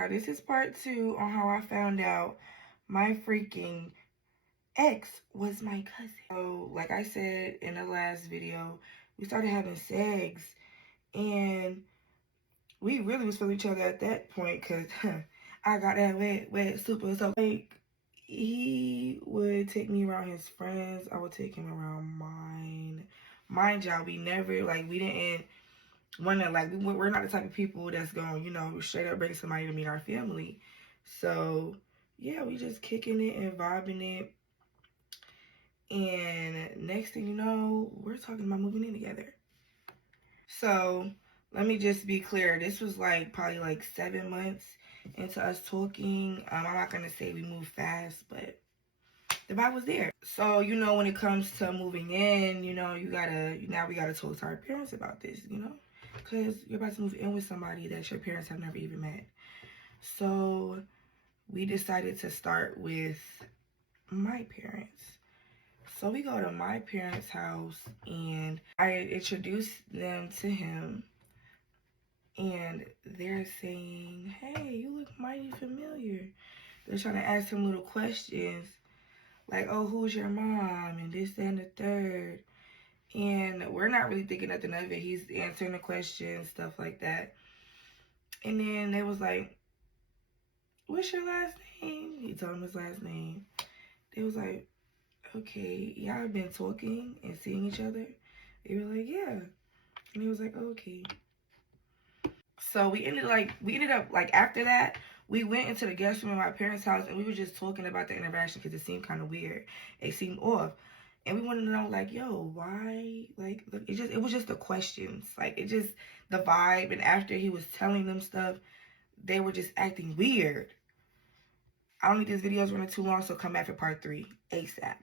y'all, this is part 2 on how I found out my freaking ex was my cousin. So, like I said in the last video, we started having sex, and we really was feeling each other at that point, because I got that wet, super, so like, he would take me around his friends, I would take him around mine. Mind y'all, we never, like, we didn't want to, like, we're not the type of people that's going, straight up bring somebody to meet our family. So, yeah, we just kicking it and vibing it. And next thing you know, we're talking about moving in together. So, let me just be clear. This was like probably like 7 months into us talking. I'm not going to say we moved fast, but the vibe was there. So, when it comes to moving in, now we gotta talk to our parents about this, because you're about to move in with somebody that your parents have never even met. So, we decided to start with my parents. So, we go to my parents' house, and I introduced them to him, and they're saying, "Hey, you look mighty familiar." They're trying to ask him little questions like, "Oh, who's your mom?" and this, that, and the third. And we're not really thinking nothing of it. He's answering the questions, stuff like that. And then they was like, "What's your last name?" He told him his last name. They was like, "Okay, y'all have been talking and seeing each other?" They were like, "Yeah." And he was like, "Okay." So we ended up like, after that, we went into the guest room of my parents' house, and we were just talking about the interaction because it seemed kind of weird. It seemed off. And we wanted to know, like, yo, why? Like, it was just the questions. Like, the vibe. And after he was telling them stuff, they were just acting weird. I don't think this video is running too long, so come back for part 3 ASAP.